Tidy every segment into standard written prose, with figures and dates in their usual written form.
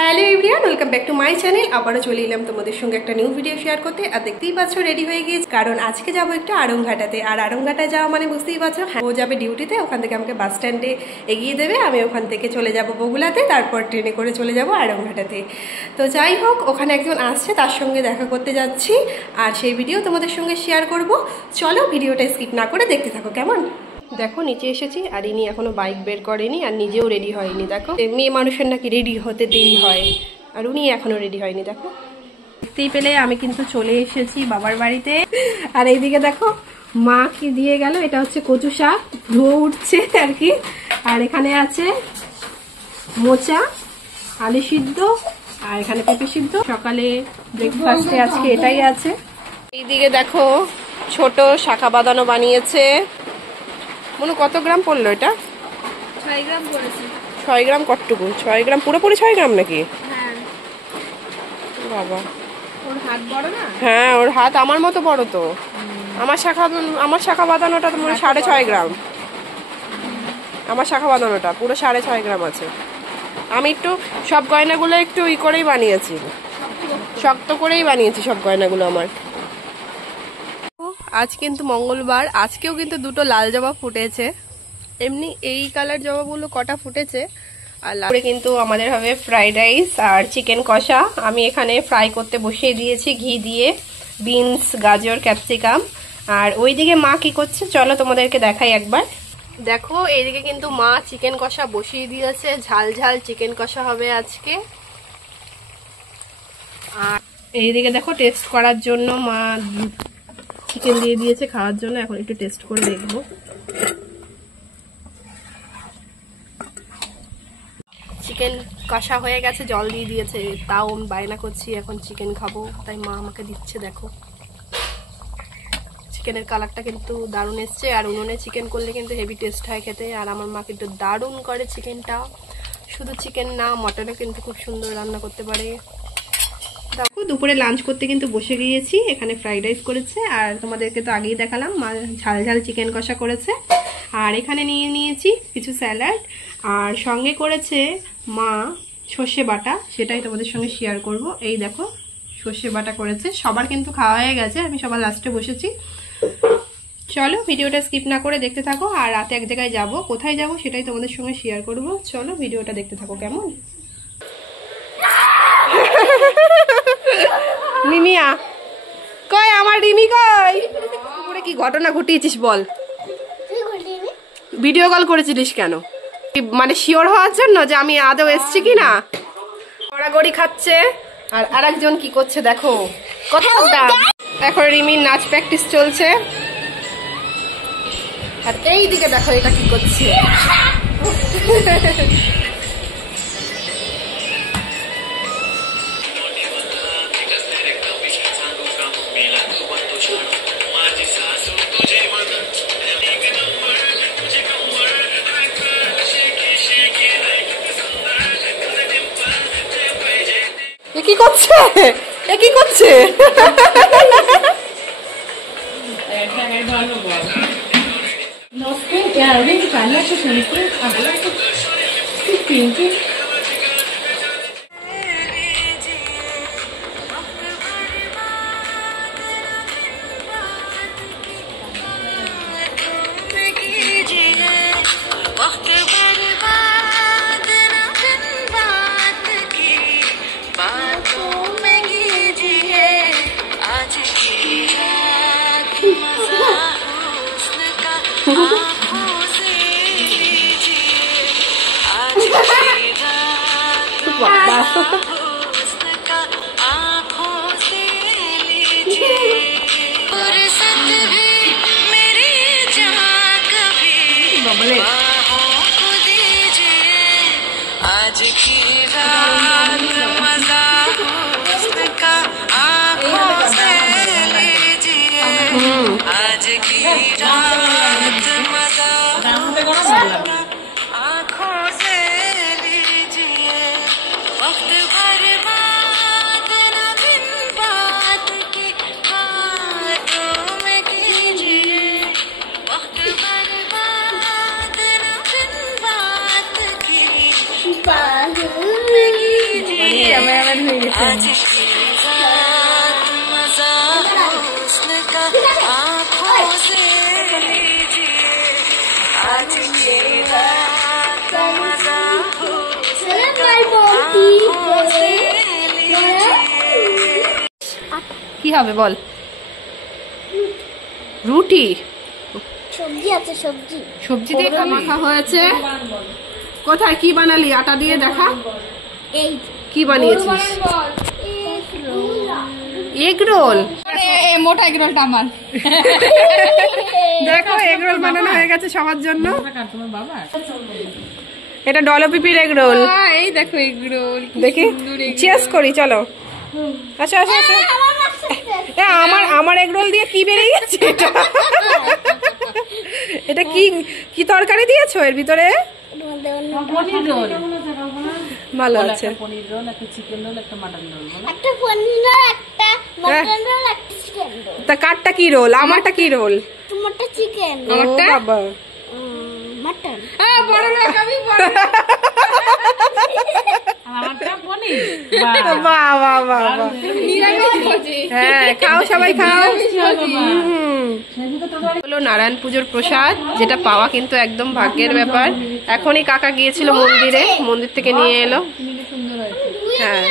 Hello everyone, welcome back to my channel. আবারও চলে এলাম তোমাদের সঙ্গে একটা নিউ ভিডিও শেয়ার করতে। আর দেখতেই পাচ্ছ রেডি হয়ে গিয়েছি, কারণ আজকে যাবো একটু আড়ংঘাটাতে। আর আড়ংঘাটায় যাওয়া মানে বুঝতেই পারছো, ও যাবে ডিউটিতে, ওখান থেকে আমাকে বাস স্ট্যান্ডে এগিয়ে দেবে, আমি ওখান থেকে চলে যাব বগুলাতে, তারপর ট্রেনে করে চলে যাব আড়ংঘাটাতে। তো যাই হোক, ওখানে একজন আসছে, তার সঙ্গে দেখা করতে যাচ্ছি, আর সেই ভিডিও তোমাদের সঙ্গে শেয়ার করব। চলো ভিডিওটা স্কিপ না করে দেখতে থাকো। কেমন? দেখো নিচে এসেছি, আর ইনি এখনো বাইক বের করেনি, আর নিজেও রেডি হয়নি। দেখো মেয়ে মানুষের নাকি রেডি হতে দেরি হয়, আর উনি এখনো রেডি হয়নি। দেখো দেখতেই পেলে আমি কিন্তু চলে এসেছি বাবার বাড়িতে। আর এইদিকে দেখো মা কি দিয়ে গেল, এটা হচ্ছে কচু শাক, ধুয়ো উঠছে আর কি। আর এখানে আছে মোচা, আলু সিদ্ধ, আর এখানে পেঁপে সিদ্ধ। সকালে ব্রেকফাস্টে আজকে এটাই আছে। এইদিকে দেখো ছোট শাখা বাঁধানো বানিয়েছে। মনে কত গ্রাম পড়লো এটা? 6 গ্রাম পড়েছে। 6 গ্রাম? কতটুকু 6 গ্রাম? পুরোপুরি 6 গ্রাম নাকি? হ্যাঁ বাবা, ওর হাত বড় না? হ্যাঁ ওর হাত আমার মতো বড় তো। আমার শাখা বাঁধানোটা তো মনে 6.5 গ্রাম। আমার শাখা বাঁধানোটা পুরো 6.5 গ্রাম আছে। আমি একটু সব গয়নাগুলো একটু ই করেই বানিয়েছি, শক্ত করেই বানিয়েছি সব গয়নাগুলো আমার। আজ কিন্তু মঙ্গলবার, আজকেও কিন্তু দুটো লাল জবা ফুটেছে। এমনি এই কালার জবাগুলো কটা ফুটেছে। আর লালে কিন্তু আমাদের হবে ফ্রাইড রাইস আর চিকেন কষা। আমি এখানে ফ্রাই করতে বসিয়ে দিয়েছি ঘি দিয়ে, বিনস, গাজর, ক্যাপসিকাম। আর ওইদিকে মা কি করছে চলো তোমাদেরকে দেখাই একবার। দেখো এইদিকে কিন্তু মা চিকেন কষা বসিয়ে দিয়েছে, ঝাল ঝাল চিকেন কষা হবে আজকে। আর এইদিকে দেখো টেস্ট করার জন্য মা চিকেন দিয়ে দিয়েছে খাওয়ার জন্য। এখন একটু টেস্ট করে দেখবো। চিকেন কষা হয়ে গেছে, জল দিয়ে দিয়েছে, তাও আমি বায়না করছি এখন চিকেন খাবো, তাই মা আমাকে দিচ্ছে। দেখো চিকেনের কালারটা কিন্তু দারুণ এসছে, আর উনুনে চিকেন করলে কিন্তু হেভি টেস্ট হয় খেতে। আর আমার মা কিন্তু দারুণ করে চিকেনটা। শুধু চিকেন না, মটনও কিন্তু খুব সুন্দর রান্না করতে পারে। দেখো দুপুরে লাঞ্চ করতে কিন্তু বসে গিয়েছি। এখানে ফ্রাইড রাইস করেছে, আর তোমাদেরকে তো আগেই দেখালাম মা ঝাল ঝাল চিকেন কষা করেছে। আর এখানে নিয়ে নিয়েছি কিছু স্যালাড, আর সঙ্গে করেছে মা সর্ষে বাটা, সেটাই তোমাদের সঙ্গে শেয়ার করব। এই দেখো সর্ষে বাটা করেছে। সবার কিন্তু খাওয়া হয়ে গেছে, আমি সবার লাস্টে বসেছি। চলো ভিডিওটা স্কিপ না করে দেখতে থাকো। আর রাতে এক জায়গায় যাব, কোথায় যাব সেটাই তোমাদের সঙ্গে শেয়ার করব। চলো ভিডিওটা দেখতে থাকো। কেমন? মিমিয়া কই, আমার রিমি কই? পুরো কি ঘটনা ঘটিয়েছিস বল? ভিডিও কল করেছিলিস কেন? মানে শিওর হওয়ার জন্য যে আমি আদৌ এসছি কিনা। গড়াগড়ি খাচ্ছে, আর আরেকজন কি করছে দেখো কতটা। এখন রিমির নাচ প্র্যাকটিস চলছে, আর এই দিকে দেখো এটা কি করছে। কি করছে? এ কি করছে? आज की रात मजा हुस्न का आँखों से लीजिए, आज की रात मजा आँखों से लीजिए, वक्त बर्बाद न बिन बात की बातों में कीजिए, वक्त बर्बाद न बिन बात की बातों में कीजिए। কি হবে বল? রুটি, সবজি আছে, সবজি সবজি দিয়ে মাখা হয়েছে। কোথায় কি বানালি? আটা দিয়ে দেখা। এই কি বানিয়েছিস? Egg roll. মোটা এগ রোলটা আমার। দেখো এগ রোল বানানো হয়ে গেছে সবার জন্য। এটা ডলপিপির এগ রোল। এই দেখো এগ রোল, দেখি চিয়ার্স করি, চলো। আচ্ছা আচ্ছা আচ্ছা, আমার এগ রোল দিয়ে কি বেরিয়ে গেছে এটা? এটা কি কি তরকারি দিয়েছো এর ভিতরে? ভালো আছে। একটা পনির রোল, একটা মটন রোল, একটা চিকেন রোল। তা কারটা কি রোল? আমারটা কি রোল? তোমারটা চিকেন, ও বাবা, মটন। বড় লোক আমি, বড় বাহ বাহ বাহ বাহ। হ্যাঁ খাও, সবাই খাও। হলো নারায়ণ পুজোর প্রসাদ, যেটা পাওয়া কিন্তু একদম ভাগ্যের ব্যাপার। এখনই কাকা গিয়েছিল মন্দিরে, মন্দির থেকে নিয়ে এলো। হ্যাঁ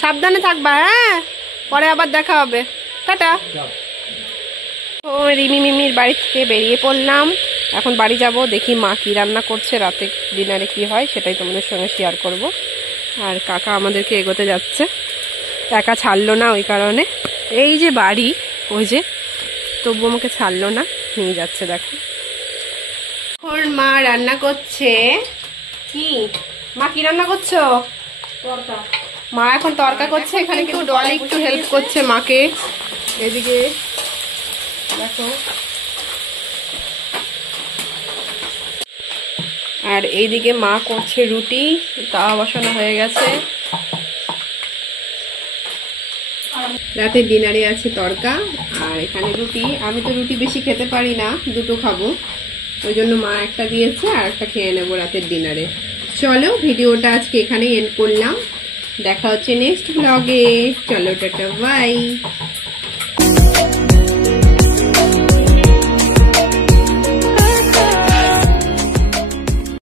সাবধানে থাকবা, হ্যাঁ পরে আবার দেখা হবে, টাটা। ও রিমি মিমির বাড়ি থেকে বেরিয়ে পড়লাম, এখন বাড়ি যাব। দেখি মা কি রান্না করছে, রাতে ডিনারে কি হয় সেটাই তোমাদের সঙ্গে শেয়ার করব। আর কাকা আমাদেরকে এগোতে যাচ্ছে, একা ছাড়লো না, ওই কারণে এই যে বাড়ি, ওই যে তবু আমাকে ছাড়লো না, নিয়ে যাচ্ছে। দেখো এখন মা রান্না করছে। কি মা, কি রান্না করছো? মা এখন তরকা করছে। এখানে কিন্তু ডলি একটু হেল্প করছে মাকে। এদিকে দেখো, আর এইদিকে মা করছে রুটি, তাওয়া বসানো হয়ে গেছে। রাতের ডিনারে আছে তরকা আর এখানে রুটি। আমি তো রুটি বেশি খেতে পারি না, দুটো খাবো, ওই জন্য মা একটা দিয়েছে আর একটা খেয়ে নেবো রাতের ডিনারে। চলো ভিডিওটা আজকে এখানেই এন্ড করলাম, দেখা হচ্ছে নেক্সট ব্লগে। চলো টাটা, বাই।